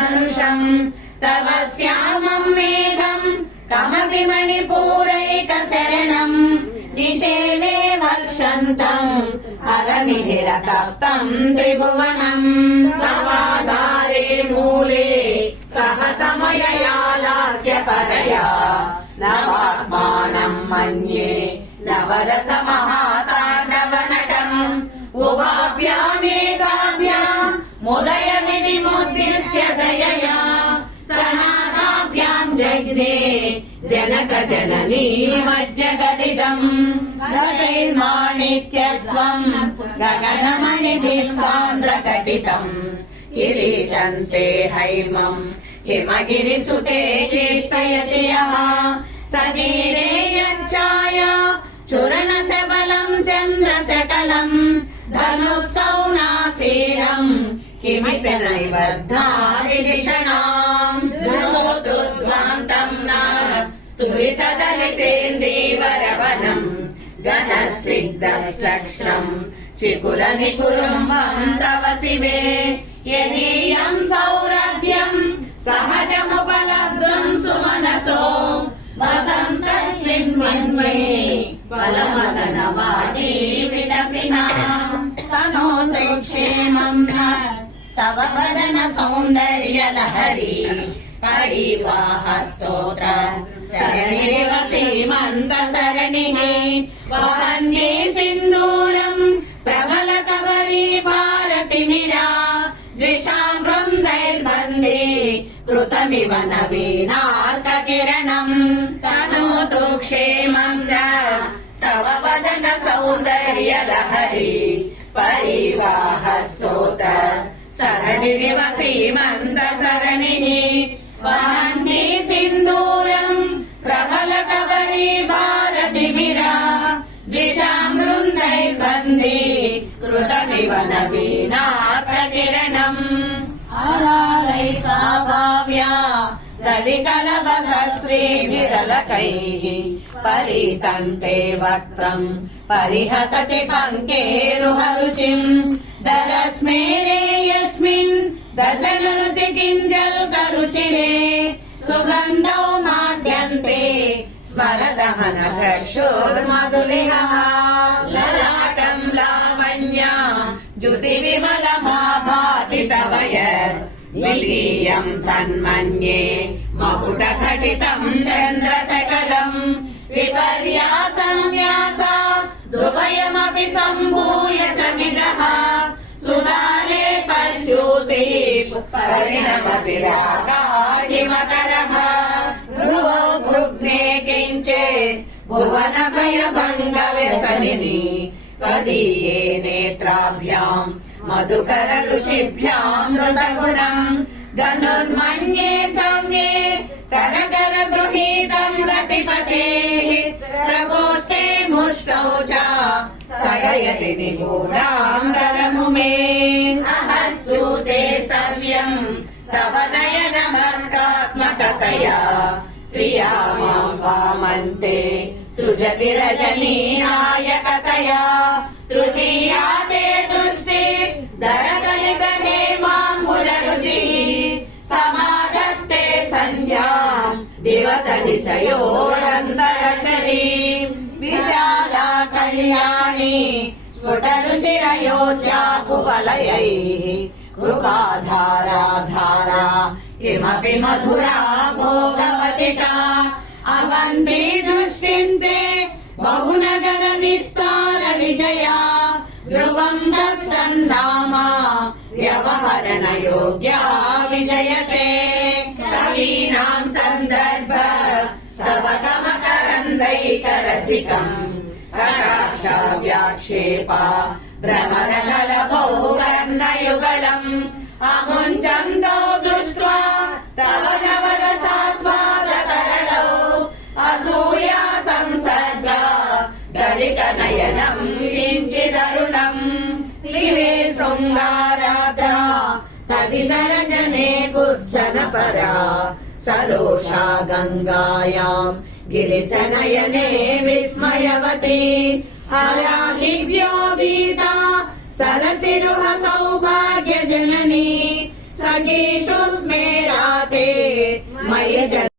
धनुषम् तव श्यामम् मेघम् कमपि मणिपूरैकशरणम् निषेवे वर्षन्तम् हरमिहिरतप्तम् त्रिभुवनम् तवाधारे मूले सह समययालास्य परया नवात्मानम् मन्ये नवरसमहाताण्डवनटम् उभाभ्यामेकाभ्याम् मुदयमिति मुद्दिश्य दयया सनादाभ्याम् जग्जे जनक जननी मज्जगदिदम् गदैर्माणिक्यत्वम् गगनमणिभिः सान्द्रकटितम् किरीटन्ते हैमम् हिमगिरिसुते कीर्तयति यः सगीरे यच्चाया चूरणशबलम् चन्द्रशकलम् धनुः सौनासीरम् किमिति नैबद्धारिषणाम् धनोदुर्ध्वान्तम् न स्तुरितदलितेन्दीवरवनम् गणस्निग्धस्लक्ष्णम् चिकुरनिकुरुम्बम् तव शिवे यदीयम् सौरभ्यम् सहजमुपलब्धुम् सुमनसो वसन्तस्मिन् मन्मे बलमदनवाणी विडपिना तनोतु क्षेमम् न तव वदन सौन्दर्य लहरी परिवाह स्तोत्र सरणिरिव सीमन्त सरणिः वहन्ति सिन्दूरम् प्रबल कवरी भारतिमिरा दृशाम् वृन्दैर्बन्धे कृतमिव नवीनार्ककिरणम् तनोतु क्षेमम् न स्तव वदन सौन्दर्य लहरी परिवाह स्तोत्र சரணி நிவசீமந்த சரணிஹி வஹந்தி சிந்தூரம் பிரபல கவரி பாரதி விரா விஷாமிருந்தை பந்தி கிருதமிவன வீணாக கிரணம் ஆராலை சுவாபாவ்யா स्वाभाव्या दलिकलबधश्रीविरलकैः परितन्ते वक्त्रम् परिहसति पङ्केरुहरुचिम् दरस्मेरे यस्मिन् दशनरुचि किञ्जल्करुचिरे सुगन्धौ माद्यन्ते स्मरदहन चक्षुर्मधुलिहः ललाटम् लावण्या ज्युतिविमलमाभाति तव यत् द्वितीयम् तन्मन्ये मकुटघटितम् चन्द्रशकलम् विपर्यासन्न्यासा दुभयमपि सम्भूय च मिदः सुदाले पश्यूति परिणमतिराकारिमकरः भ्रुवो भृग्ने किञ्चित् भुवनभयभङ्गव्यसनिनि त्वदीये नेत्राभ्याम् మధుకర రుచిభ్యామృతగుణం ధనుర్మన్యే సమ్యే కరకర గృహీతం రతిపతే ప్రకోష్ఠే ముష్టౌ చ సయయతి నిగూఢాంతరముమే అహస్యూతే సవ్యం తవ నయనమర్కాత్మకతయా ప్రియా మాం వామంతే సృజతి రజనీనా दिवस निशयोरन्तरचरी विशाला कल्याणी स्फुटरुचिरयोचाकुवलयैः कृपाधारा धारा किमपि मधुरा भोगवतिका अवन्ती दृष्टिस्ते बहुनगर विस्तार विजया ध्रुवम् दत्तन्नाम व्यवहरण योग्या विजयते कवीनाम् सन्दर्भ स्तवकमकरन्दैकरसिकम् कटाक्षाव्याक्षेपा भ्रमरगलभौ वर्णयुगलम् अमुञ्चन्दो दृष्ट्वा तव नवरसास्वादकरणौ असूया संसर्गा दलितनयनम् किञ्चिदरुणम् शिवे शृङ्गाराद्रा तदितर जने कुत्सनपरा सरोषा गङ्गायाम् गिरिशनयने विस्मयवती हराहिभ्यो वीता, सरसिरुह सौभाग्य जननी सखीषु स्मेराते मयि